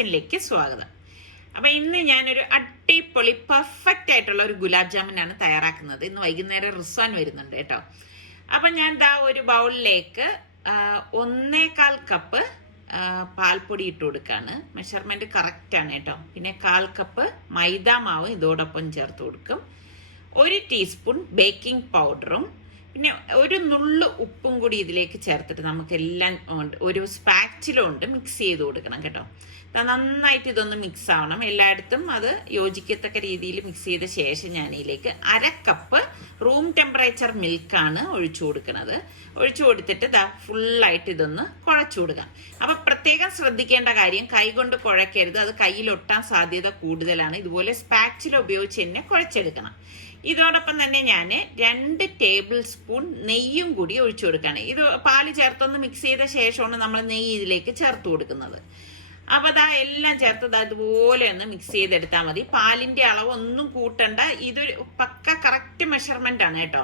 കിച്ചണിലേക്ക് സ്വാഗതം. അപ്പം ഇന്ന് ഞാനൊരു അടിപൊളി പെർഫെക്റ്റ് ആയിട്ടുള്ള ഒരു ഗുലാബ് ജാമുനാണ് തയ്യാറാക്കുന്നത്. ഇന്ന് വൈകുന്നേരം റിസ്വാൻ വരുന്നുണ്ട് കേട്ടോ. അപ്പം ഞാൻ ഒരു ബൗളിലേക്ക് 1/4 കപ്പ് പാൽപ്പൊടി ഇട്ട് കൊടുക്കുകയാണ്. മെഷർമെൻറ്റ് കറക്റ്റാണ് കേട്ടോ. പിന്നെ 1/4 കപ്പ് മൈദ മാവ് ഇതോടൊപ്പം ചേർത്ത് കൊടുക്കും. 1 ടീസ്പൂൺ ബേക്കിംഗ് പൗഡറും പിന്നെ ഒരു നുള്ളു ഉപ്പും കൂടി ഇതിലേക്ക് ചേർത്തിട്ട് നമുക്കെല്ലാം ഒരു സ്പാച്ചിലുണ്ട് മിക്സ് ചെയ്ത് കൊടുക്കണം കേട്ടോ. നന്നായിട്ട് ഇതൊന്ന് മിക്സ് ആവണം. എല്ലായിടത്തും അത് യോജിക്കത്തക്ക രീതിയിൽ മിക്സ് ചെയ്ത ശേഷം ഞാൻ ഇതിലേക്ക് 1/2 കപ്പ് റൂം ടെമ്പറേച്ചർ മിൽക്കാണ് ഒഴിച്ചു കൊടുക്കുന്നത്. ഒഴിച്ചു കൊടുത്തിട്ട് ഫുള്ളായിട്ട് ഇതൊന്ന് കുഴച്ചു കൊടുക്കാം. അപ്പൊ പ്രത്യേകം ശ്രദ്ധിക്കേണ്ട കാര്യം, കൈകൊണ്ട് കുഴക്കരുത്, അത് കയ്യിലൊട്ടാൻ സാധ്യത കൂടുതലാണ്. ഇതുപോലെ സ്പാച്ചില ഉപയോഗിച്ച് തന്നെ കുഴച്ചെടുക്കണം. ഇതോടൊപ്പം തന്നെ ഞാൻ 2 ടേബിൾ സ്പൂൺ നെയ്യും കൂടി ഒഴിച്ചു കൊടുക്കുകയാണ്. ഇത് പാല് ചേർത്തൊന്ന് മിക്സ് ചെയ്ത ശേഷമാണ് നമ്മൾ നെയ്യ് ഇതിലേക്ക് ചേർത്ത് കൊടുക്കുന്നത്. അപ്പൊ എല്ലാം ചേർത്ത് ഇതുപോലെ ഒന്ന് മിക്സ് ചെയ്തെടുത്താൽ മതി. പാലിന്റെ അളവ് ഒന്നും കൂട്ടണ്ട, ഇതൊരു പക്ക കറക്റ്റ് മെഷർമെന്റ് ആണ് കേട്ടോ.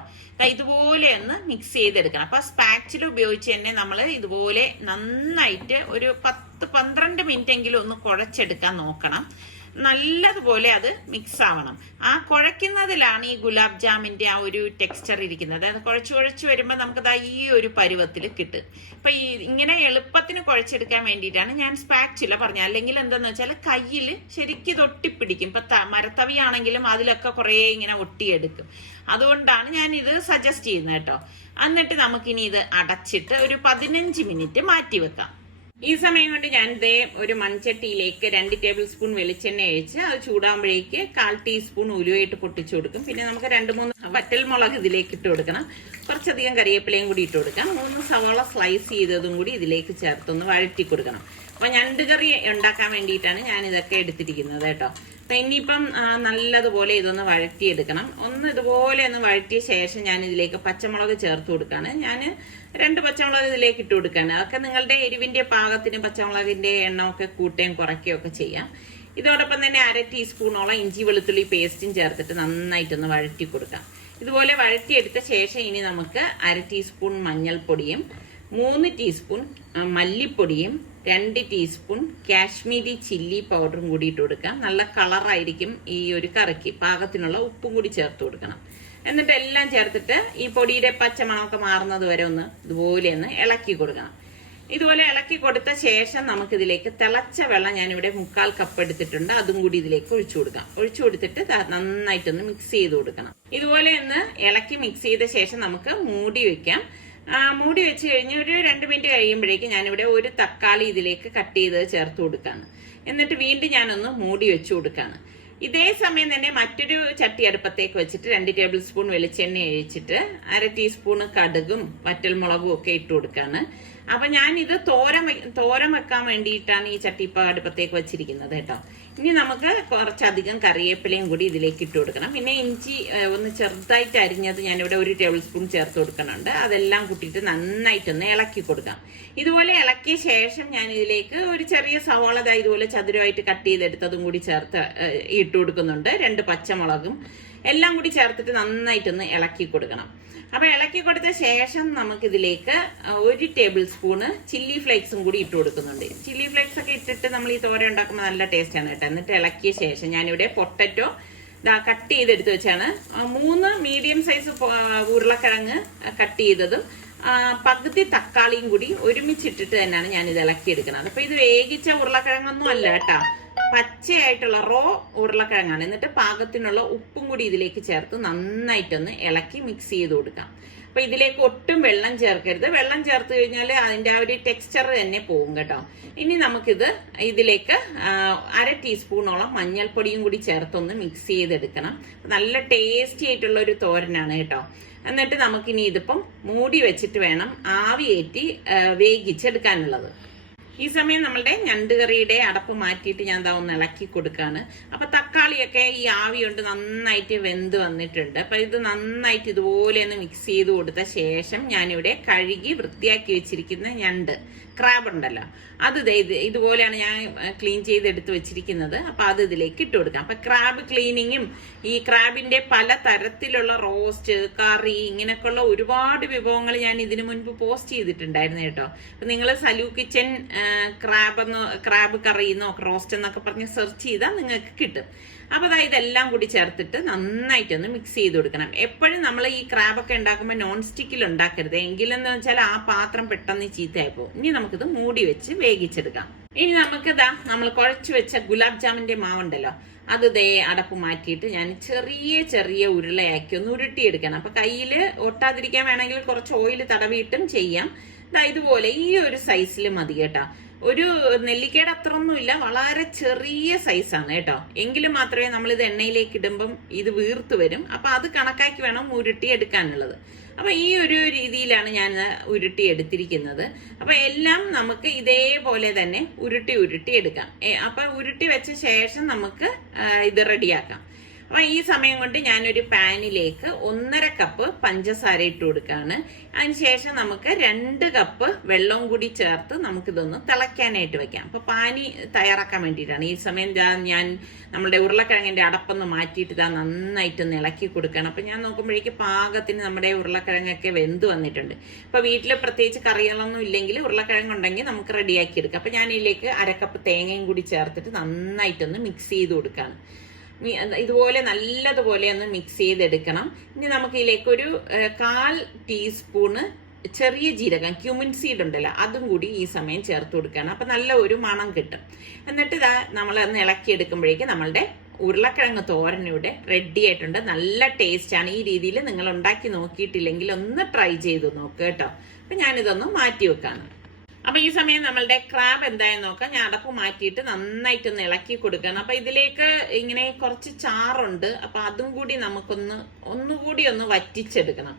ഇതുപോലെ ഒന്ന് മിക്സ് ചെയ്തെടുക്കണം. അപ്പൊ സ്പാച്ചിൽ ഉപയോഗിച്ച് തന്നെ നമ്മൾ ഇതുപോലെ നന്നായിട്ട് ഒരു 10-12 മിനിറ്റ് എങ്കിലും ഒന്ന് കുഴച്ചെടുക്കാൻ നോക്കണം. നല്ലതുപോലെ അത് മിക്സ് ആവണം. ആ കുഴയ്ക്കുന്നതിലാണ് ഈ ഗുലാബ് ജാമിന്റെ ആ ഒരു ടെക്സ്ചർ ഇരിക്കുന്നത്. അത് കുഴച്ച് വരുമ്പോൾ നമുക്കത് ഈ ഒരു പരുവത്തിൽ കിട്ടും. അപ്പൊ ഇങ്ങനെ എളുപ്പത്തിന് കുഴച്ചെടുക്കാൻ വേണ്ടിയിട്ടാണ് ഞാൻ സ്പാച്ചില പറഞ്ഞത്. അല്ലെങ്കിൽ എന്താന്ന് വെച്ചാൽ കയ്യിൽ ശരിക്കും ഇത് ഒട്ടിപ്പിടിക്കും. ഇപ്പൊ മരത്തവിയാണെങ്കിലും അതിലൊക്കെ കുറെ ഇങ്ങനെ ഒട്ടിയെടുക്കും. അതുകൊണ്ടാണ് ഞാൻ ഇത് സജസ്റ്റ് ചെയ്യുന്നത് കേട്ടോ. എന്നിട്ട് നമുക്കിനി ഇത് അടച്ചിട്ട് ഒരു 15 മിനിറ്റ് മാറ്റി വെക്കാം. ഈ സമയം കൊണ്ട് ഞാൻ ഒരു മൺചട്ടിയിലേക്ക് 2 ടേബിൾ സ്പൂൺ വെളിച്ചെണ്ണ ഒഴിച്ച് അത് ചൂടാകുമ്പോഴേക്ക് 1/4 ടീസ്പൂൺ ഉലുവായിട്ട് പൊട്ടിച്ചു കൊടുക്കും. പിന്നെ നമുക്ക് 2-3 വറ്റൽമുളക് ഇതിലേക്ക് ഇട്ട് കൊടുക്കണം. കുറച്ചധികം കറിവേപ്പിലയും കൂടി ഇട്ട് കൊടുക്കാം. 3 സവാള സ്ലൈസ് ചെയ്തതും കൂടി ഇതിലേക്ക് ചേർത്തൊന്ന് വഴറ്റി കൊടുക്കണം. അപ്പൊ ഞണ്ട് കറി ഉണ്ടാക്കാൻ വേണ്ടിയിട്ടാണ് ഞാൻ ഇതൊക്കെ എടുത്തിരിക്കുന്നത് കേട്ടോ. അപ്പൊ ഇനിയിപ്പം നല്ലതുപോലെ ഇതൊന്ന് വഴറ്റിയെടുക്കണം. ഇതുപോലെ ഒന്ന് വഴറ്റിയ ശേഷം ഞാൻ ഇതിലേക്ക് പച്ചമുളക് ചേർത്ത് കൊടുക്കുകയാണ്. ഞാൻ 2 പച്ചമുളക് ഇതിലേക്ക് ഇട്ട് കൊടുക്കുകയാണ്. അതൊക്കെ നിങ്ങളുടെ എരിവിന്റെ പാകത്തിന് പച്ചമുളകിന്റെ എണ്ണമൊക്കെ കൂട്ടുകയും കുറയ്ക്കുകയും ഒക്കെ ചെയ്യാം. ഇതോടൊപ്പം തന്നെ 1/2 ടീസ്പൂണോളം ഇഞ്ചി വെളുത്തുള്ളി പേസ്റ്റും ചേർത്തിട്ട് നന്നായിട്ടൊന്ന് വഴറ്റി കൊടുക്കാം. ഇതുപോലെ വഴറ്റിയെടുത്ത ശേഷം ഇനി നമുക്ക് 1/2 ടീസ്പൂൺ മഞ്ഞൾപ്പൊടിയും 3 ടീസ്പൂൺ മല്ലിപ്പൊടിയും 2 ടീസ്പൂൺ കാശ്മീരി ചില്ലി പൗഡറും കൂടി ഇട്ട് കൊടുക്കാം. നല്ല കളറായിരിക്കും ഈ ഒരു കറിക്ക്. പാകത്തിനുള്ള ഉപ്പും കൂടി ചേർത്ത് കൊടുക്കണം. എന്നിട്ട് എല്ലാം ചേർത്തിട്ട് ഈ പൊടിയുടെ പച്ചമണമൊക്കെ മാറുന്നത് വരെ ഇതുപോലെ ഒന്ന് ഇളക്കി കൊടുക്കണം. ഇതുപോലെ ഇളക്കി കൊടുത്ത ശേഷം നമുക്കിതിലേക്ക് തിളച്ച വെള്ളം ഞാനിവിടെ 1/4 കപ്പ് എടുത്തിട്ടുണ്ട്. അതും കൂടി ഇതിലേക്ക് ഒഴിച്ചു കൊടുക്കാം. ഒഴിച്ചു കൊടുത്തിട്ട് നന്നായിട്ടൊന്ന് മിക്സ് ചെയ്ത് കൊടുക്കണം. ഇതുപോലെ ഒന്ന് ഇളക്കി മിക്സ് ചെയ്ത ശേഷം നമുക്ക് മൂടി വെക്കാം. മൂടി വെച്ച് കഴിഞ്ഞ് ഒരു 2 മിനിറ്റ് കഴിയുമ്പോഴേക്കും ഞാനിവിടെ ഒരു തക്കാളി ഇതിലേക്ക് കട്ട് ചെയ്ത് ചേർത്ത് കൊടുക്കാണ്. എന്നിട്ട് വീണ്ടും ഞാനൊന്ന് മൂടി വെച്ചു കൊടുക്കാണ്. ഇതേ സമയം തന്നെ മറ്റൊരു ചട്ടി അടുപ്പത്തേക്ക് വെച്ചിട്ട് 2 ടേബിൾ സ്പൂൺ വെളിച്ചെണ്ണ ഒഴിച്ചിട്ട് 1/2 ടീസ്പൂൺ കടുകും വറ്റൽമുളകും ഒക്കെ ഇട്ട് കൊടുക്കാണ്. അപ്പൊ ഞാൻ ഇത് തോരൻ വെക്കാൻ വേണ്ടിയിട്ടാണ് ഈ ചട്ടി ഇപ്പൊ അടുപ്പത്തേക്ക് വെച്ചിരിക്കുന്നത് കേട്ടോ. ഇനി നമുക്ക് കുറച്ചധികം കറിവേപ്പിലയും കൂടി ഇതിലേക്ക് ഇട്ട് കൊടുക്കണം. പിന്നെ ഇഞ്ചി ഒന്ന് ചെറുതായിട്ട് അരിഞ്ഞത് ഞാനിവിടെ 1 ടേബിൾ സ്പൂൺ ചേർത്ത് കൊടുക്കുന്നുണ്ട്. അതെല്ലാം കൂട്ടിയിട്ട് നന്നായിട്ടൊന്ന് ഇളക്കി കൊടുക്കാം. ഇതുപോലെ ഇളക്കിയ ശേഷം ഞാൻ ഇതിലേക്ക് ഒരു ചെറിയ സവാള ഇതുപോലെ ചതുരമായിട്ട് കട്ട് ചെയ്തെടുത്തതും കൂടി ചേർത്ത് ഇട്ട് കൊടുക്കുന്നുണ്ട്. 2 പച്ചമുളകും എല്ലാം കൂടി ചേർത്തിട്ട് നന്നായിട്ടൊന്ന് ഇളക്കി കൊടുക്കണം. അപ്പൊ ഇളക്കി കൊടുത്ത ശേഷം നമുക്കിതിലേക്ക് 1 ടേബിൾ സ്പൂണ് ചില്ലി ഫ്ലേക്സും കൂടി ഇട്ട് കൊടുക്കുന്നുണ്ട്. ചില്ലി ഫ്ലേക്സ് ഒക്കെ ഇട്ടിട്ട് നമ്മൾ ഈ തോര ഉണ്ടാക്കുമ്പോൾ നല്ല ടേസ്റ്റ് ആണ് കേട്ടോ. എന്നിട്ട് ഇളക്കിയ ശേഷം ഞാനിവിടെ പൊട്ടറ്റോ കട്ട് ചെയ്തെടുത്ത് വെച്ചാണ് 3 മീഡിയം സൈസ് ഉരുളക്കിഴങ്ങ് കട്ട് ചെയ്തതും പകുതി തക്കാളിയും കൂടി ഒരുമിച്ചിട്ടിട്ട് തന്നെയാണ് ഞാൻ ഇത് ഇളക്കിയെടുക്കുന്നത്. അപ്പൊ ഇത് വേവിച്ച ഉരുളക്കിഴങ്ങൊന്നും അല്ല കേട്ടോ, പച്ചയായിട്ടുള്ള റോ ഉരുളക്കിഴങ്ങാണ്. എന്നിട്ട് പാകത്തിനുള്ള ഉപ്പും കൂടി ഇതിലേക്ക് ചേർത്ത് നന്നായിട്ടൊന്ന് ഇളക്കി മിക്സ് ചെയ്ത് കൊടുക്കാം. അപ്പൊ ഇതിലേക്ക് ഒട്ടും വെള്ളം ചേർക്കരുത്. വെള്ളം ചേർത്ത് കഴിഞ്ഞാൽ അതിന്റെ ആ ഒരു ടെക്സ്ചർ തന്നെ പോകും കേട്ടോ. ഇനി നമുക്കിത് ഇതിലേക്ക് 1/2 ടീസ്പൂണോളം മഞ്ഞൾപ്പൊടിയും കൂടി ചേർത്തൊന്ന് മിക്സ് ചെയ്തെടുക്കണം. നല്ല ടേസ്റ്റി ആയിട്ടുള്ള ഒരു തോരനാണ് കേട്ടോ. എന്നിട്ട് നമുക്കിനി ഇതിപ്പം മൂടി വെച്ചിട്ട് വേണം ആവിയേറ്റി വേവിച്ചെടുക്കാനുള്ളത്. ഈ സമയം നമ്മളുടെ ഞണ്ട് കറിയുടെ അടപ്പ് മാറ്റിയിട്ട് ഞാൻ ഒന്ന് ഇളക്കി കൊടുക്കാണ്. അപ്പൊ തക്കാളിയൊക്കെ ഈ ആവി കൊണ്ട് നന്നായിട്ട് വെന്ത് വന്നിട്ടുണ്ട്. അപ്പൊ ഇത് നന്നായിട്ട് ഇതുപോലെ ഒന്ന് മിക്സ് ചെയ്ത് കൊടുത്ത ശേഷം ഞാനിവിടെ കഴുകി വൃത്തിയാക്കി വെച്ചിരിക്കുന്ന ഞണ്ട് ക്രാബ് ഉണ്ടല്ലോ, അത് ഇതുപോലെയാണ് ഞാൻ ക്ലീൻ ചെയ്തെടുത്ത് വെച്ചിരിക്കുന്നത്. അപ്പൊ അത് ഇതിലേക്ക് ഇട്ട് കൊടുക്കാം. അപ്പൊ ക്രാബ് ക്ലീനിങ്ങും ഈ ക്രാബിന്റെ പല തരത്തിലുള്ള റോസ്റ്റ്, കറി, ഇങ്ങനെയൊക്കെയുള്ള ഒരുപാട് വിഭവങ്ങൾ ഞാൻ ഇതിനു മുൻപ് പോസ്റ്റ് ചെയ്തിട്ടുണ്ടായിരുന്നു കേട്ടോ. അപ്പൊ നിങ്ങൾ സലു കിച്ചൻ ക്രാബ് കറി റോസ്റ്റ് എന്നൊക്കെ പറഞ്ഞ് സെർച്ച് ചെയ്താൽ നിങ്ങൾക്ക് കിട്ടും. അപ്പൊ അതായത് ഇതെല്ലാം കൂടി ചേർത്തിട്ട് നന്നായിട്ടൊന്ന് മിക്സ് ചെയ്ത് കൊടുക്കണം. എപ്പോഴും നമ്മൾ ഈ ക്രാബൊക്കെ ഉണ്ടാക്കുമ്പോൾ നോൺ സ്റ്റിക്കിൽ ഉണ്ടാക്കരുത്. എങ്കിലെന്ന് വെച്ചാൽ ആ പാത്രം പെട്ടെന്ന് ചീത്തയായി പോകും. ഇനി നമുക്കിത് മൂടി വെച്ച് വേവിച്ചെടുക്കാം. ഇനി നമുക്ക് നമ്മൾ കുഴച്ചു വെച്ച ഗുലാബ് ജാമിന്റെ മാവുണ്ടല്ലോ, അത് അടപ്പ് മാറ്റിയിട്ട് ഞാൻ ചെറിയ ചെറിയ ഉരുളയാക്കി ഒന്ന് ഉരുട്ടിയെടുക്കണം. അപ്പൊ കയ്യില് ഒട്ടാതിരിക്കാൻ വേണമെങ്കിൽ കുറച്ച് ഓയിൽ തടവിയിട്ടും ചെയ്യാം. ഇതുപോലെ ഈ ഒരു സൈസിൽ മതി കേട്ടോ. ഒരു നെല്ലിക്കയുടെ അത്രയൊന്നുമില്ല, വളരെ ചെറിയ സൈസാണ് കേട്ടോ. എങ്കിലും മാത്രമേ നമ്മൾ ഇത് എണ്ണയിലേക്ക് ഇടുമ്പം ഇത് വീർത്ത് വരും. അപ്പൊ അത് കണക്കാക്കി വേണം ഉരുട്ടി എടുക്കാനുള്ളത്. അപ്പൊ ഈ ഒരു രീതിയിലാണ് ഞാൻ ഉരുട്ടി എടുത്തിരിക്കുന്നത്. അപ്പൊ എല്ലാം നമുക്ക് ഇതേപോലെ തന്നെ ഉരുട്ടി എടുക്കാം. അപ്പൊ ഉരുട്ടി വെച്ച ശേഷം നമുക്ക് ഇത് റെഡിയാക്കാം. അപ്പൊ ഈ സമയം കൊണ്ട് ഞാനൊരു പാനിലേക്ക് 1.5 കപ്പ് പഞ്ചസാര ഇട്ട് കൊടുക്കുകയാണ്. അതിനുശേഷം നമുക്ക് 2 കപ്പ് വെള്ളവും കൂടി ചേർത്ത് നമുക്കിതൊന്ന് തിളയ്ക്കാനായിട്ട് വെക്കാം. അപ്പൊ പാനി തയ്യാറാക്കാൻ വേണ്ടിയിട്ടാണ്. ഈ സമയം ഞാൻ നമ്മുടെ ഉരുളക്കിഴങ്ങിന്റെ അടപ്പൊന്ന് മാറ്റിയിട്ട് നന്നായിട്ടൊന്ന് ഇളക്കി കൊടുക്കണം. അപ്പൊ ഞാൻ നോക്കുമ്പോഴേക്ക് പാകത്തിന് നമ്മുടെ ഉരുളക്കിഴങ്ങൊക്കെ വെന്ത് വന്നിട്ടുണ്ട്. അപ്പൊ വീട്ടിൽ പ്രത്യേകിച്ച് കറികളൊന്നും ഇല്ലെങ്കിൽ ഉരുളക്കിഴങ്ങുണ്ടെങ്കിൽ നമുക്ക് റെഡിയാക്കി എടുക്കാം. അപ്പൊ ഞാൻ ഇതിലേക്ക് 1/2 കപ്പ് തേങ്ങയും കൂടി ചേർത്തിട്ട് നന്നായിട്ടൊന്ന് മിക്സ് ചെയ്ത് കൊടുക്കുകയാണ്. ഇതുപോലെ നല്ലതുപോലെ ഒന്ന് മിക്സ് ചെയ്തെടുക്കണം. ഇനി നമുക്ക് ഇതിലേക്ക് ഒരു 1/4 ടീസ്പൂണ് ചെറിയ ജീരകം, ക്യൂമിൻ സീഡ് ഉണ്ടല്ലോ, അതും കൂടി ഈ സമയം ചേർത്ത് കൊടുക്കുകയാണ്. അപ്പൊ നല്ല ഒരു മണം കിട്ടും. എന്നിട്ട് നമ്മളൊന്ന് ഇളക്കി എടുക്കുമ്പോഴേക്കും നമ്മളുടെ ഉരുളക്കിഴങ്ങ് തോരൻ ഇവിടെ റെഡി ആയിട്ടുണ്ട്. നല്ല ടേസ്റ്റ് ആണ്. ഈ രീതിയിൽ നിങ്ങൾ ഉണ്ടാക്കി നോക്കിയിട്ടില്ലെങ്കിൽ ഒന്ന് ട്രൈ ചെയ്ത് നോക്കുക കേട്ടോ. അപ്പൊ ഞാനിതൊന്ന് മാറ്റി വെക്കാണ്. അപ്പൊ ഈ സമയം നമ്മളുടെ ക്രാബ് എന്തായെന്ന് നോക്കാം. ഞാൻ അടപ്പ് മാറ്റിയിട്ട് നന്നായിട്ടൊന്ന് ഇളക്കി കൊടുക്കണം. അപ്പൊ ഇതിലേക്ക് ഇങ്ങനെ കുറച്ച് ചാറുണ്ട്. അപ്പൊ അതും കൂടി ഒന്നുകൂടി ഒന്ന് വറ്റിച്ചെടുക്കണം.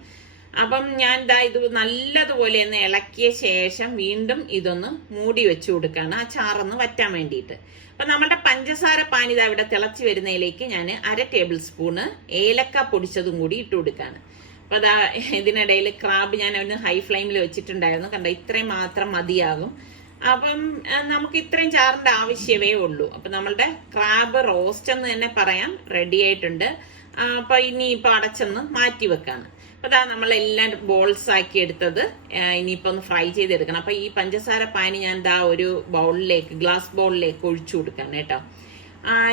അപ്പം ഞാൻ ഇത് നല്ലതുപോലെ ഒന്ന് ഇളക്കിയ ശേഷം വീണ്ടും ഇതൊന്ന് മൂടി വെച്ചു കൊടുക്കുകയാണ്, ആ ചാറൊന്ന് വറ്റാൻ വേണ്ടിയിട്ട്. അപ്പൊ നമ്മുടെ പഞ്ചസാര പാനി ഇവിടെ തിളച്ച് വരുന്നതിലേക്ക് ഞാൻ 1/2 ടേബിൾ സ്പൂണ് ഏലക്ക പൊടിച്ചതും കൂടി ഇട്ട് കൊടുക്കുകയാണ്. അപ്പൊ ഇതിനിടയിൽ ക്രാബ് ഞാൻ ഒന്ന് ഹൈ ഫ്ലെയിമിൽ വെച്ചിട്ടുണ്ടായിരുന്നു. കണ്ട, ഇത്രയും മാത്രം മതിയാകും. അപ്പം നമുക്ക് ഇത്രയും ചാറിന്റെ ആവശ്യമേ ഉള്ളൂ. അപ്പൊ നമ്മളുടെ ക്രാബ് റോസ്റ്റ് എന്ന് തന്നെ പറയാം, റെഡി ആയിട്ടുണ്ട്. അപ്പൊ ഇനിയിപ്പൊ അടച്ചൊന്ന് മാറ്റി വെക്കാണ്. അപ്പൊ നമ്മളെല്ലാം ബോൾസ് ആക്കി എടുത്തത് ഇനിയിപ്പോ ഒന്ന് ഫ്രൈ ചെയ്തെടുക്കണം. അപ്പൊ ഈ പഞ്ചസാര പാനി ഞാൻ ഒരു ഗ്ലാസ് ബൗളിലേക്ക് ഒഴിച്ചു കൊടുക്കാൻ കേട്ടോ.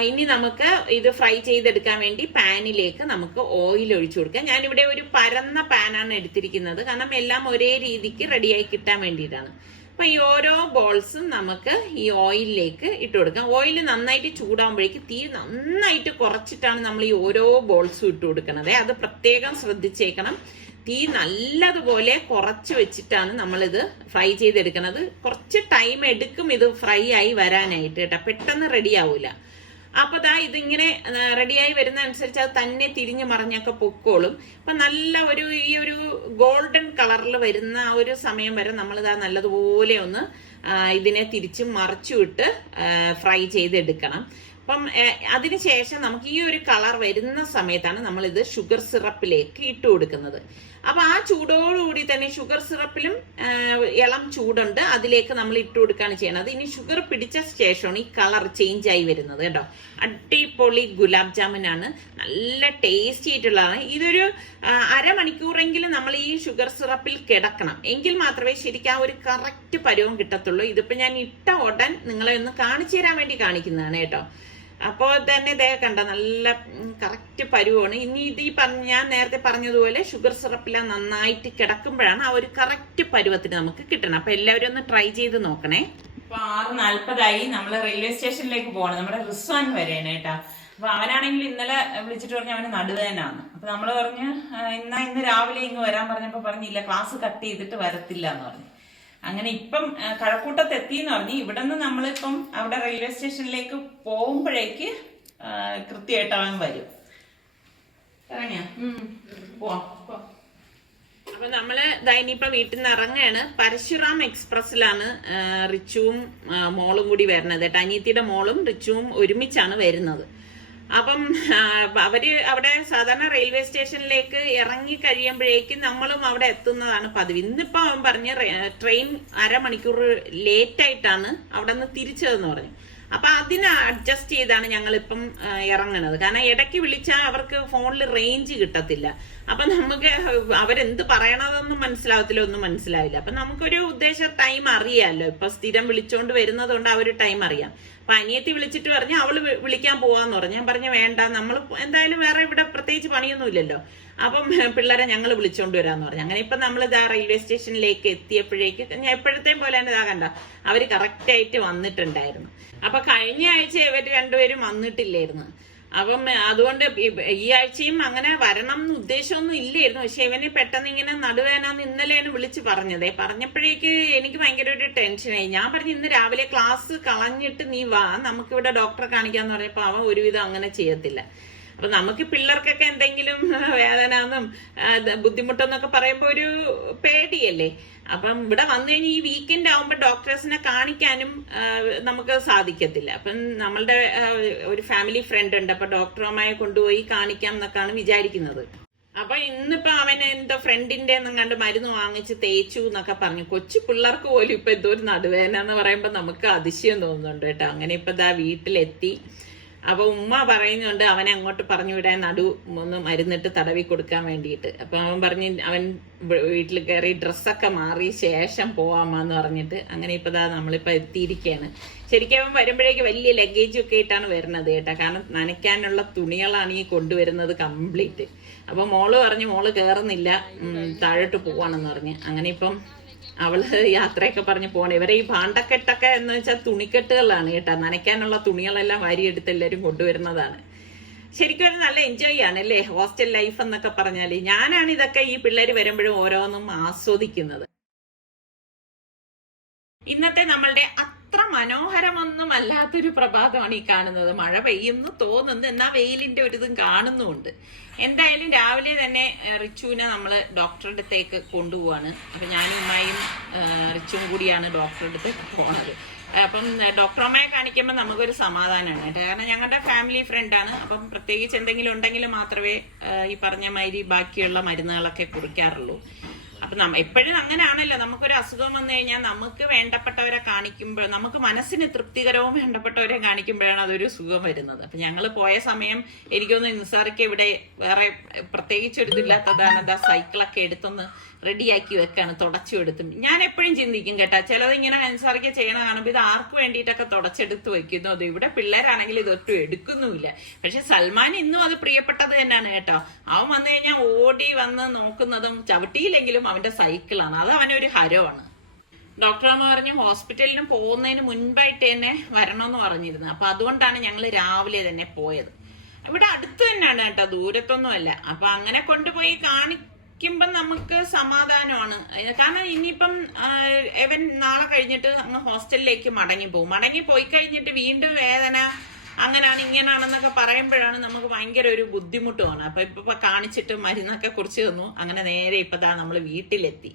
ഇനി നമുക്ക് ഇത് ഫ്രൈ ചെയ്തെടുക്കാൻ വേണ്ടി പാനിലേക്ക് നമുക്ക് ഓയിൽ ഒഴിച്ചു കൊടുക്കാം. ഞാനിവിടെ ഒരു പരന്ന പാനാണ് എടുത്തിരിക്കുന്നത്, കാരണം എല്ലാം ഒരേ രീതിക്ക് റെഡിയായി കിട്ടാൻ വേണ്ടിയിട്ടാണ്. അപ്പൊ ഈ ഓരോ ബോൾസും നമുക്ക് ഈ ഓയിലിലേക്ക് ഇട്ട് കൊടുക്കാം. ഓയിൽ നന്നായിട്ട് ചൂടാകുമ്പോഴേക്ക് തീ നന്നായിട്ട് കുറച്ചിട്ടാണ് നമ്മൾ ഈ ഓരോ ബോൾസും ഇട്ട് കൊടുക്കുന്നത്. അത് പ്രത്യേകം ശ്രദ്ധിച്ചേക്കണം. തീ നല്ലതുപോലെ കുറച്ച് വെച്ചിട്ടാണ് നമ്മളിത് ഫ്രൈ ചെയ്തെടുക്കുന്നത്. കുറച്ച് ടൈം എടുക്കും ഇത് ഫ്രൈ ആയി വരാനായിട്ട് കേട്ടോ, പെട്ടെന്ന് റെഡി ആവൂല. അപ്പൊ ഇതിങ്ങനെ റെഡിയായി വരുന്ന അനുസരിച്ച് അത് തന്നെ തിരിഞ്ഞു മറിഞ്ഞൊക്കെ പൊക്കോളും. അപ്പൊ നല്ല ഈ ഒരു ഗോൾഡൻ കളറിൽ വരുന്ന ആ ഒരു സമയം വരെ നമ്മൾ നല്ലതുപോലെ ഒന്ന് ഇതിനെ തിരിച്ചും മറിച്ചു വിട്ട് ഫ്രൈ ചെയ്തെടുക്കണം. അപ്പം അതിനുശേഷം നമുക്ക് ഈ ഒരു കളർ വരുന്ന സമയത്താണ് നമ്മളിത് ഷുഗർ സിറപ്പിലേക്ക് ഇട്ട് കൊടുക്കുന്നത്. അപ്പൊ ആ ചൂടോടുകൂടി തന്നെ ഷുഗർ സിറപ്പിലും ഇളം ചൂടുണ്ട്, അതിലേക്ക് നമ്മൾ ഇട്ട് കൊടുക്കുകയാണ് ചെയ്യുന്നത്. ഇനി ഷുഗർ പിടിച്ച ശേഷമാണ് ഈ കളർ ചേഞ്ച് ആയി വരുന്നത് കേട്ടോ. അടിപൊളി ഗുലാബ് ജാമുനാണ്, നല്ല ടേസ്റ്റി ആയിട്ടുള്ളതാണ്. ഇതൊരു അരമണിക്കൂറെങ്കിലും നമ്മൾ ഈ ഷുഗർ സിറപ്പിൽ കിടക്കണം, എങ്കിൽ മാത്രമേ ശരിക്കും ആ ഒരു കറക്റ്റ് പരുവം കിട്ടത്തുള്ളൂ. ഇതിപ്പോ ഞാൻ ഇട്ട ഉടൻ നിങ്ങളെ ഒന്ന് കാണിച്ചു തരാൻ വേണ്ടി കാണിക്കുന്നതാണ് കേട്ടോ. അപ്പോൾ തന്നെ കണ്ട നല്ല കറക്റ്റ് പരുവാണ്. ഇനി ഇത് ഞാൻ നേരത്തെ പറഞ്ഞതുപോലെ ഷുഗർ സിറപ്പിലാണ് നന്നായിട്ട് കിടക്കുമ്പോഴാണ് ആ ഒരു കറക്റ്റ് പരുവത്തിന് നമുക്ക് കിട്ടണം. അപ്പൊ എല്ലാവരും ഒന്ന് ട്രൈ ചെയ്ത് നോക്കണേ. ഇപ്പൊ 6:40 നമ്മള് റെയിൽവേ സ്റ്റേഷനിലേക്ക് പോകണം. നമ്മുടെ റിസ്വാൻ വരെയാണ് കേട്ടാ. അപ്പൊ അവനാണെങ്കിൽ ഇന്നലെ വിളിച്ചിട്ട് പറഞ്ഞു അവന് നടുവേദനാണ്. അപ്പൊ നമ്മള് പറഞ്ഞ് ഇന്ന് രാവിലെ ഇങ്ങ് വരാൻ പറഞ്ഞപ്പോ പറഞ്ഞില്ല, ക്ലാസ് കട്ട് ചെയ്തിട്ട് വരത്തില്ല എന്ന് പറഞ്ഞു. അങ്ങനെ ഇപ്പം കഴക്കൂട്ടത്ത് എത്തിന്ന് പറഞ്ഞു. ഇവിടെ നിന്ന് നമ്മളിപ്പം അവിടെ റെയിൽവേ സ്റ്റേഷനിലേക്ക് പോകുമ്പോഴേക്ക് കൃത്യമായിട്ട് അവൻ വരും. ഇറങ്ങിയാ പോവാം. അപ്പൊ നമ്മള് ഇനിയിപ്പോ വീട്ടിൽ നിന്ന് ഇറങ്ങാണ്. പരശുറാം എക്സ്പ്രസിലാണ് റിച്ചുവും മോളും കൂടി വരുന്നത് കേട്ടോ. അനിയത്തിയുടെ മോളും റിച്ചുവും ഒരുമിച്ചാണ് വരുന്നത്. അപ്പം അവര് അവിടെ സാധാരണ റെയിൽവേ സ്റ്റേഷനിലേക്ക് ഇറങ്ങി കഴിയുമ്പോഴേക്കും നമ്മളും അവിടെ എത്തുന്നതാണ് പതിവ്. ഇന്നിപ്പോ അവൻ പറഞ്ഞ ട്രെയിൻ അരമണിക്കൂർ ലേറ്റ് ആയിട്ടാണ് അവിടെ നിന്ന് തിരിച്ചതെന്ന് പറഞ്ഞു. അപ്പൊ അതിനെ അഡ്ജസ്റ്റ് ചെയ്താണ് ഞങ്ങളിപ്പം ഇറങ്ങണത്. കാരണം ഇടയ്ക്ക് വിളിച്ചാൽ അവർക്ക് ഫോണിൽ റേഞ്ച് കിട്ടത്തില്ല. അപ്പൊ നമുക്ക് അവരെന്ത് പറയണതൊന്നും മനസ്സിലാവത്തില്ല, ഒന്നും മനസ്സിലാവില്ല. അപ്പൊ നമുക്കൊരു ഉദ്ദേശ ടൈം അറിയാമല്ലോ. ഇപ്പൊ സ്ഥിരം വിളിച്ചോണ്ട് വരുന്നത് കൊണ്ട് ആ ഒരു ടൈം അറിയാം. അപ്പൊ അനിയത്തി വിളിച്ചിട്ട് പറഞ്ഞു അവള് വിളിക്കാൻ പോവാന്ന് പറഞ്ഞു. ഞാൻ പറഞ്ഞു വേണ്ട, നമ്മൾ എന്തായാലും വേറെ ഇവിടെ പ്രത്യേകിച്ച് പണിയൊന്നും ഇല്ലല്ലോ. അപ്പം പിള്ളേരെ ഞങ്ങൾ വിളിച്ചോണ്ട് വരാന്ന് പറഞ്ഞു. അങ്ങനെ ഇപ്പൊ നമ്മൾ ഇതാ റെയിൽവേ സ്റ്റേഷനിലേക്ക് എത്തിയപ്പോഴേക്ക് ഞാൻ എപ്പോഴത്തെയും പോലെ തന്നെ ഇതാ കണ്ട അവര് കറക്റ്റ് ആയിട്ട് വന്നിട്ടുണ്ടായിരുന്നു. അപ്പൊ കഴിഞ്ഞ ആഴ്ച ഇവര് രണ്ടുപേരും വന്നിട്ടില്ലായിരുന്നു. അപ്പം അതുകൊണ്ട് ഈ ആഴ്ചയും അങ്ങനെ വരണം എന്ന് ഉദ്ദേശമൊന്നും ഇല്ലായിരുന്നു. പക്ഷെ ഇവന് പെട്ടെന്ന് ഇങ്ങനെ നടുവേനാന്ന് ഇന്നലെയാണ് വിളിച്ച് പറഞ്ഞതേ. പറഞ്ഞപ്പോഴേക്ക് എനിക്ക് ഭയങ്കര ഒരു ടെൻഷനായി. ഞാൻ പറഞ്ഞു ഇന്ന് രാവിലെ ക്ലാസ് കളഞ്ഞിട്ട് നീ വാ, നമുക്കിവിടെ ഡോക്ടറെ കാണിക്കാന്ന് പറഞ്ഞപ്പോ അവൻ ഒരുവിധം അങ്ങനെ ചെയ്യത്തില്ല. അപ്പൊ നമുക്ക് പിള്ളേർക്കൊക്കെ എന്തെങ്കിലും വേദന ബുദ്ധിമുട്ടെന്നൊക്കെ പറയുമ്പോ ഒരു പേടിയല്ലേ. അപ്പം ഇവിടെ വന്നു കഴിഞ്ഞാൽ ഈ വീക്കെൻഡ് ആവുമ്പോ ഡോക്ടേഴ്സിനെ കാണിക്കാനും നമുക്ക് സാധിക്കത്തില്ല. അപ്പം നമ്മളുടെ ഒരു ഫാമിലി ഫ്രണ്ട് ഉണ്ട്, അപ്പൊ ഡോക്ടറുമായി കൊണ്ടുപോയി കാണിക്കാം എന്നൊക്കെയാണ് വിചാരിക്കുന്നത്. അപ്പൊ ഇന്നിപ്പോ അവൻ എന്തോ ഫ്രണ്ടിന്റെ എന്നും കണ്ട് മരുന്ന് വാങ്ങിച്ച് തേച്ചു എന്നൊക്കെ പറഞ്ഞു. കൊച്ചു പിള്ളേർക്ക് പോലും ഇപ്പൊ എന്തോ ഒരു നടുവേദന എന്ന് പറയുമ്പോ നമുക്ക് അതിശയം തോന്നുന്നുണ്ട് കേട്ടോ. അങ്ങനെ ഇപ്പൊ ഇതാ വീട്ടിലെത്തി. അപ്പൊ ഉമ്മ പറയുന്നുണ്ട് അവനെ അങ്ങോട്ട് പറഞ്ഞു വിടാൻ നടു ഒന്ന് മരുന്നിട്ട് തടവി കൊടുക്കാൻ വേണ്ടിയിട്ട്. അപ്പൊ അവൻ പറഞ്ഞ് അവൻ വീട്ടിൽ കയറി ഡ്രസ്സൊക്കെ മാറി ശേഷം പോവാമെന്ന് പറഞ്ഞിട്ട് അങ്ങനെ ഇപ്പൊ നമ്മളിപ്പോ എത്തിയിരിക്കുകയാണ്. ശരിക്കും അവൻ വരുമ്പോഴേക്ക് വലിയ ലഗേജ് ഒക്കെ ആയിട്ടാണ് വരുന്നത് കേട്ടോ. കാരണം നനയ്ക്കാനുള്ള തുണികളാണ് ഈ കൊണ്ടുവരുന്നത് കംപ്ലീറ്റ്. അപ്പൊ മോള് പറഞ്ഞു മോള് കയറുന്നില്ല, താഴോട്ട് പോവാണെന്ന് പറഞ്ഞ്. അങ്ങനെ ഇപ്പം അവള് യാത്രയൊക്കെ പറഞ്ഞ് പോകണം. ഇവരെ ഈ ഭാണ്ഡക്കെട്ടൊക്കെ എന്ന് വെച്ചാൽ തുണിക്കെട്ടുകളാണ് കേട്ടോ. നനയ്ക്കാനുള്ള തുണികളെല്ലാം വാരിയെടുത്ത് എല്ലാവരും കൊണ്ടുവരുന്നതാണ്. ശരിക്കും ഒരു നല്ല എൻജോയ് ആണ് അല്ലേ ഹോസ്റ്റൽ ലൈഫ് എന്നൊക്കെ പറഞ്ഞാല്. ഞാനാണ് ഇതൊക്കെ ഈ പിള്ളേര് വരുമ്പോഴും ഓരോന്നും ആസ്വദിക്കുന്നത്. ഇന്നത്തെ നമ്മളുടെ അത്ര മനോഹരമൊന്നും അല്ലാത്തൊരു പ്രഭാതമാണ് ഈ കാണുന്നത്. മഴ പെയ്യുന്നു തോന്നുന്നു, എന്നാൽ വെയിലിന്റെ ഒരു ഇതും കാണുന്നുമുണ്ട്. എന്തായാലും രാവിലെ തന്നെ റിച്ചുവിനെ നമ്മൾ ഡോക്ടറുടെ അടുത്തേക്ക് കൊണ്ടുപോവാണ്. അപ്പൊ ഞാനും ഉമ്മയും റിച്ചും കൂടിയാണ് ഡോക്ടറുടെ അടുത്ത് പോണത്. അപ്പം ഡോക്ടറമ്മയെ കാണിക്കുമ്പോൾ നമുക്കൊരു സമാധാനമാണ് കേട്ടോ. കാരണം ഞങ്ങളുടെ ഫാമിലി ഫ്രണ്ടാണ്. അപ്പം പ്രത്യേകിച്ച് എന്തെങ്കിലും ഉണ്ടെങ്കിൽ മാത്രമേ ഈ പറഞ്ഞ മാതിരി ബാക്കിയുള്ള മരുന്നുകളൊക്കെ കുടിക്കാറുള്ളൂ. അപ്പൊ എപ്പോഴും അങ്ങനെയാണല്ലോ, നമുക്കൊരു അസുഖം വന്നു കഴിഞ്ഞാൽ നമുക്ക് വേണ്ടപ്പെട്ടവരെ കാണിക്കുമ്പോൾ, നമുക്ക് മനസ്സിന് തൃപ്തികരവും വേണ്ടപ്പെട്ടവരെ കാണിക്കുമ്പോഴാണ് അതൊരു സുഖം വരുന്നത്. അപ്പൊ ഞങ്ങൾ പോയ സമയം എനിക്കൊന്ന് നിസാർക്ക് ഇവിടെ വേറെ പ്രത്യേകിച്ച് ഒരു ഇതില്ലാത്തതാണ്. അതാ സൈക്കിളൊക്കെ എടുത്തൊന്ന് റെഡിയാക്കി വെക്കാണ്, തുടച്ചു എടുത്തും. ഞാൻ എപ്പോഴും ചിന്തിക്കും കേട്ടാ, ചിലത് ഇങ്ങനെ നിസാർക്ക് ചെയ്യണ കാണുമ്പോൾ ഇത് ആർക്ക് വേണ്ടിയിട്ടൊക്കെ തുടച്ചെടുത്ത് വെക്കുന്നു. അത് ഇവിടെ പിള്ളേരാണെങ്കിൽ ഇതൊട്ടും എടുക്കുന്നുമില്ല. പക്ഷെ സൽമാൻ ഇന്നും അത് പ്രിയപ്പെട്ടത് തന്നെയാണ് കേട്ടോ. അവൻ വന്നു കഴിഞ്ഞാൽ ഓടി വന്ന് നോക്കുന്നതും ചവിട്ടിയില്ലെങ്കിലും അവന്റെ സൈക്കിളാണ്. അത് അവനൊരു ഹരമാണ്. ഡോക്ടറമ്മ പറഞ്ഞ് ഹോസ്പിറ്റലിന് പോകുന്നതിന് മുൻപായിട്ട് തന്നെ വരണമെന്ന് പറഞ്ഞിരുന്നു. അപ്പൊ അതുകൊണ്ടാണ് ഞങ്ങൾ രാവിലെ തന്നെ പോയത്. ഇവിടെ അടുത്ത് തന്നെയാണ് കേട്ടോ, ദൂരത്തൊന്നുമല്ല. അപ്പൊ അങ്ങനെ കൊണ്ടുപോയി കാണിക്കുമ്പം നമുക്ക് സമാധാനമാണ്. കാരണം ഇനിയിപ്പം എവൻ നാളെ കഴിഞ്ഞിട്ട് അങ്ങ് ഹോസ്റ്റലിലേക്ക് മടങ്ങി പോകും. മടങ്ങി പോയി കഴിഞ്ഞിട്ട് വീണ്ടും വേദന അങ്ങനാണ് ഇങ്ങനാണെന്നൊക്കെ പറയുമ്പോഴാണ് നമുക്ക് ഭയങ്കര ഒരു ബുദ്ധിമുട്ടുമാണ്. അപ്പൊ ഇപ്പൊ കാണിച്ചിട്ട് മരുന്നൊക്കെ കുറിച്ച് തന്നു. അങ്ങനെ നേരെ ഇപ്പതാ നമ്മൾ വീട്ടിലെത്തി.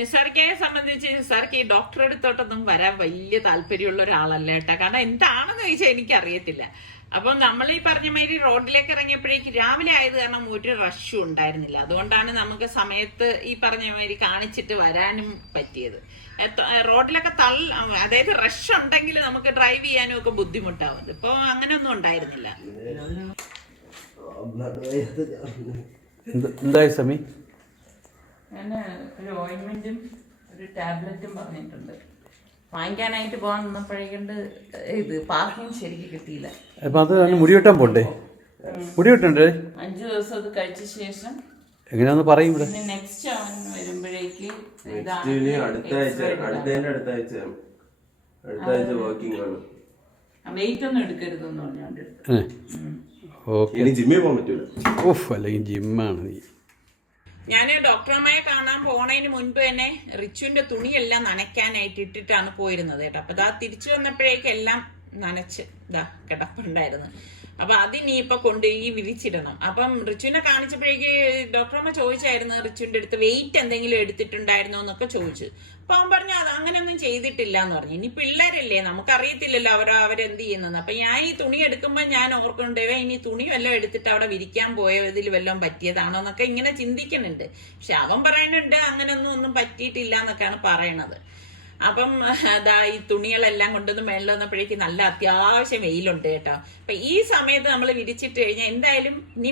നിസാർക്കയെ സംബന്ധിച്ച് നിസാർക്ക് ഈ ഡോക്ടറെ അടുത്തോട്ടൊന്നും വരാൻ വലിയ താല്പര്യമുള്ള ഒരാളല്ല കേട്ടോ. കാരണം എന്താണെന്ന് ചോദിച്ചാൽ എനിക്കറിയത്തില്ല. അപ്പം നമ്മൾ ഈ പറഞ്ഞ മാതിരി റോഡിലേക്ക് ഇറങ്ങിയപ്പോഴേക്ക് രാവിലെ ആയത് കാരണം ഒരു റഷും ഉണ്ടായിരുന്നില്ല. അതുകൊണ്ടാണ് നമുക്ക് സമയത്ത് ഈ പറഞ്ഞ മാതിരി കാണിച്ചിട്ട് വരാനും പറ്റിയത്. റോഡിലൊക്കെ അതായത് റഷ് ഉണ്ടെങ്കിൽ നമുക്ക് ഡ്രൈവ് ചെയ്യാനും ഒക്കെ ബുദ്ധിമുട്ടാവും. ഇപ്പൊ അങ്ങനെയൊന്നും ഉണ്ടായിരുന്നില്ല. എന്തായി സമി? ഞാൻ ഒരു ഓയിൻമെന്റും ഒരു ടാബ്ലറ്റും പറഞ്ഞിട്ടുണ്ട്. വാങ്ങിക്കാനായിട്ട് പോകാൻ നിന്നപ്പോഴേക്കൊണ്ട് ഇത് പാർക്കിംഗ് ശരിക്കും കിട്ടിയില്ല. അപ്പൊ അത് മുടി വെട്ടാൻ പോണ്ടേ? മുടി വെട്ടണ്ടേ? 5 ദിവസം അത് കഴിച്ച ശേഷം എങ്ങനെയാന്ന് പറയും. പിന്നെ നെക്സ്റ്റ് അവൻ വരുമ്പോഴേക്ക് വെയിറ്റ് ഒന്നും എടുക്കരുതെന്ന് പറഞ്ഞോണ്ട് ജിമ്മിൽ പോകാൻ പറ്റൂല. ഓഫ്, അല്ലെങ്കിൽ ജിമ്മാണ് നീ. ഞാൻ ഡോക്ടറമ്മയെ കാണാൻ പോണതിന് മുൻപ് തന്നെ റിച്ചുവിന്റെ തുണിയെല്ലാം നനയ്ക്കാനായിട്ട് ഇട്ടിട്ടാണ് പോയിരുന്നത് കേട്ടോ. അപ്പൊ തിരിച്ചു വന്നപ്പോഴേക്കും എല്ലാം നനച്ച് ഇതാ കിടപ്പുണ്ടായിരുന്നു. അപ്പൊ അതിനിയിപ്പൊ കൊണ്ടുപോയി വിരിച്ചിടണം. അപ്പം റിച്ചുവിനെ കാണിച്ചപ്പോഴേക്ക് ഡോക്ടറമ്മ ചോദിച്ചായിരുന്നു റിച്ചുവിന്റെ അടുത്ത് വെയിറ്റ് എന്തെങ്കിലും എടുത്തിട്ടുണ്ടായിരുന്നോ എന്നൊക്കെ ചോദിച്ചു. അപ്പൊ അവൻ പറഞ്ഞു അത് അങ്ങനെയൊന്നും ചെയ്തിട്ടില്ല എന്ന് പറഞ്ഞു. ഇനി പിള്ളേരല്ലേ, നമുക്കറിയത്തില്ലല്ലോ അവരെന്ത് ചെയ്യുന്നത്. അപ്പൊ ഞാൻ ഈ തുണി എടുക്കുമ്പോ ഞാൻ ഓർക്കുന്നുണ്ട് ഇനി തുണി വല്ലതും എടുത്തിട്ട് അവിടെ വിരിക്കാൻ പോയതിൽ വല്ലതും പറ്റിയതാണോ എന്നൊക്കെ ഇങ്ങനെ ചിന്തിക്കുന്നുണ്ട്. പക്ഷെ അവൻ പറയുന്നുണ്ട് അങ്ങനെയൊന്നും പറ്റിയിട്ടില്ല എന്നൊക്കെയാണ് പറയണത്. അപ്പം അതാ ഈ തുണികളെല്ലാം കൊണ്ടുവന്ന് മേളിൽ വന്നപ്പോഴേക്ക് നല്ല അത്യാവശ്യം വെയിലുണ്ട് കേട്ടോ. അപ്പൊ ഈ സമയത്ത് നമ്മൾ വിരിച്ചിട്ട് കഴിഞ്ഞാൽ എന്തായാലും ഇനി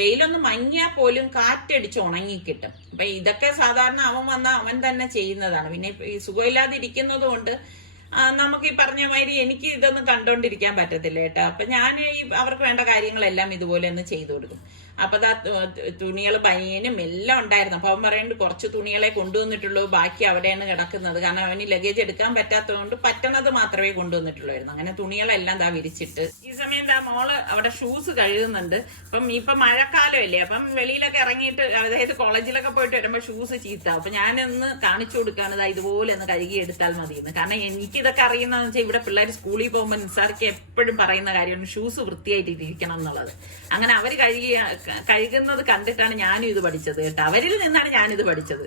വെയിലൊന്ന് മങ്ങിയാൽ പോലും കാറ്റടിച്ച് ഉണങ്ങി കിട്ടും. അപ്പൊ ഇതൊക്കെ സാധാരണ അവൻ വന്ന അവൻ തന്നെ ചെയ്യുന്നതാണ്. പിന്നെ ഈ സുഖമില്ലാതിരിക്കുന്നത് കൊണ്ട് നമുക്ക് ഈ പറഞ്ഞ മാതിരി എനിക്ക് ഇതൊന്നും കണ്ടോണ്ടിരിക്കാൻ പറ്റത്തില്ല കേട്ടോ. അപ്പൊ ഞാൻ അവർക്ക് വേണ്ട കാര്യങ്ങളെല്ലാം ഇതുപോലെ ഒന്ന് ചെയ്തു കൊടുക്കും. അപ്പൊ തുണികൾ ബനിയനും എല്ലാം ഉണ്ടായിരുന്നു. അപ്പൊ അവൻ പറയുന്നുണ്ട് കുറച്ച് തുണികളെ കൊണ്ടുവന്നിട്ടുള്ളൂ, ബാക്കി അവിടെയാണ് കിടക്കുന്നത്. കാരണം അവന് ലഗേജ് എടുക്കാൻ പറ്റാത്തതുകൊണ്ട് പറ്റണത് മാത്രമേ കൊണ്ടുവന്നിട്ടുള്ളായിരുന്നു. അങ്ങനെ തുണികളെല്ലാം വിരിച്ചിട്ട് ഈ സമയം മോള് അവിടെ ഷൂസ് കഴുകുന്നുണ്ട്. ഇപ്പൊ മഴക്കാലമല്ലേ, അപ്പം വെളിയിലൊക്കെ ഇറങ്ങിയിട്ട് അതായത് കോളേജിലൊക്കെ പോയിട്ട് വരുമ്പോ ഷൂസ് ചീത്താവും. അപ്പൊ ഞാനൊന്ന് കാണിച്ചു കൊടുക്കാണ് ഇതുപോലെ ഒന്ന് കഴുകി എടുത്താൽ മതിയെന്ന്. കാരണം എനിക്കിതൊക്കെ അറിയുന്നതെന്ന് വെച്ചാൽ ഇവിടെ പിള്ളേർ സ്കൂളിൽ പോകുമ്പോൾ നിസാർക്ക് എപ്പോഴും പറയുന്ന കാര്യമാണ് ഷൂസ് വൃത്തിയായിട്ട് ഇരിക്കണം എന്നുള്ളത്. അങ്ങനെ അവർ കഴുകുന്നത് കണ്ടിട്ടാണ് ഞാനും ഇത് പഠിച്ചത് കേട്ടോ. അവരിൽ നിന്നാണ് ഞാനിത് പഠിച്ചത്.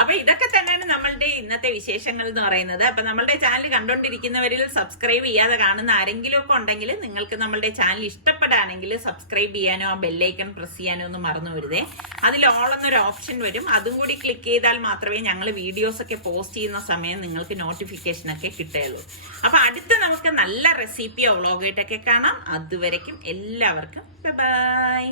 അപ്പൊ ഇതൊക്കെ തന്നെയാണ് നമ്മളുടെ ഇന്നത്തെ വിശേഷങ്ങൾ എന്ന് പറയുന്നത്. അപ്പൊ നമ്മളുടെ ചാനൽ കണ്ടോണ്ടിരിക്കുന്നവരിൽ സബ്സ്ക്രൈബ് ചെയ്യാതെ കാണുന്ന ആരെങ്കിലും ഒക്കെ ഉണ്ടെങ്കിൽ നിങ്ങൾക്ക് നമ്മളുടെ ചാനൽ ഇഷ്ടപ്പെടാണെങ്കിൽ സബ്സ്ക്രൈബ് ചെയ്യാനോ ആ ബെല്ലൈക്കൺ പ്രസ് ചെയ്യാനോ ഒന്നും മറന്നു വരുതേ. അതിൽ ഓൾ എന്നൊരു ഓപ്ഷൻ വരും, അതും കൂടി ക്ലിക്ക് ചെയ്താൽ മാത്രമേ ഞങ്ങൾ വീഡിയോസ് ഒക്കെ പോസ്റ്റ് ചെയ്യുന്ന സമയം നിങ്ങൾക്ക് നോട്ടിഫിക്കേഷൻ ഒക്കെ കിട്ടുകയുള്ളൂ. അപ്പൊ അടുത്ത നമുക്ക് നല്ല റെസിപ്പിയോ വ്ളോഗായിട്ടൊക്കെ കാണാം. അതുവരയ്ക്കും എല്ലാവർക്കും ബൈ.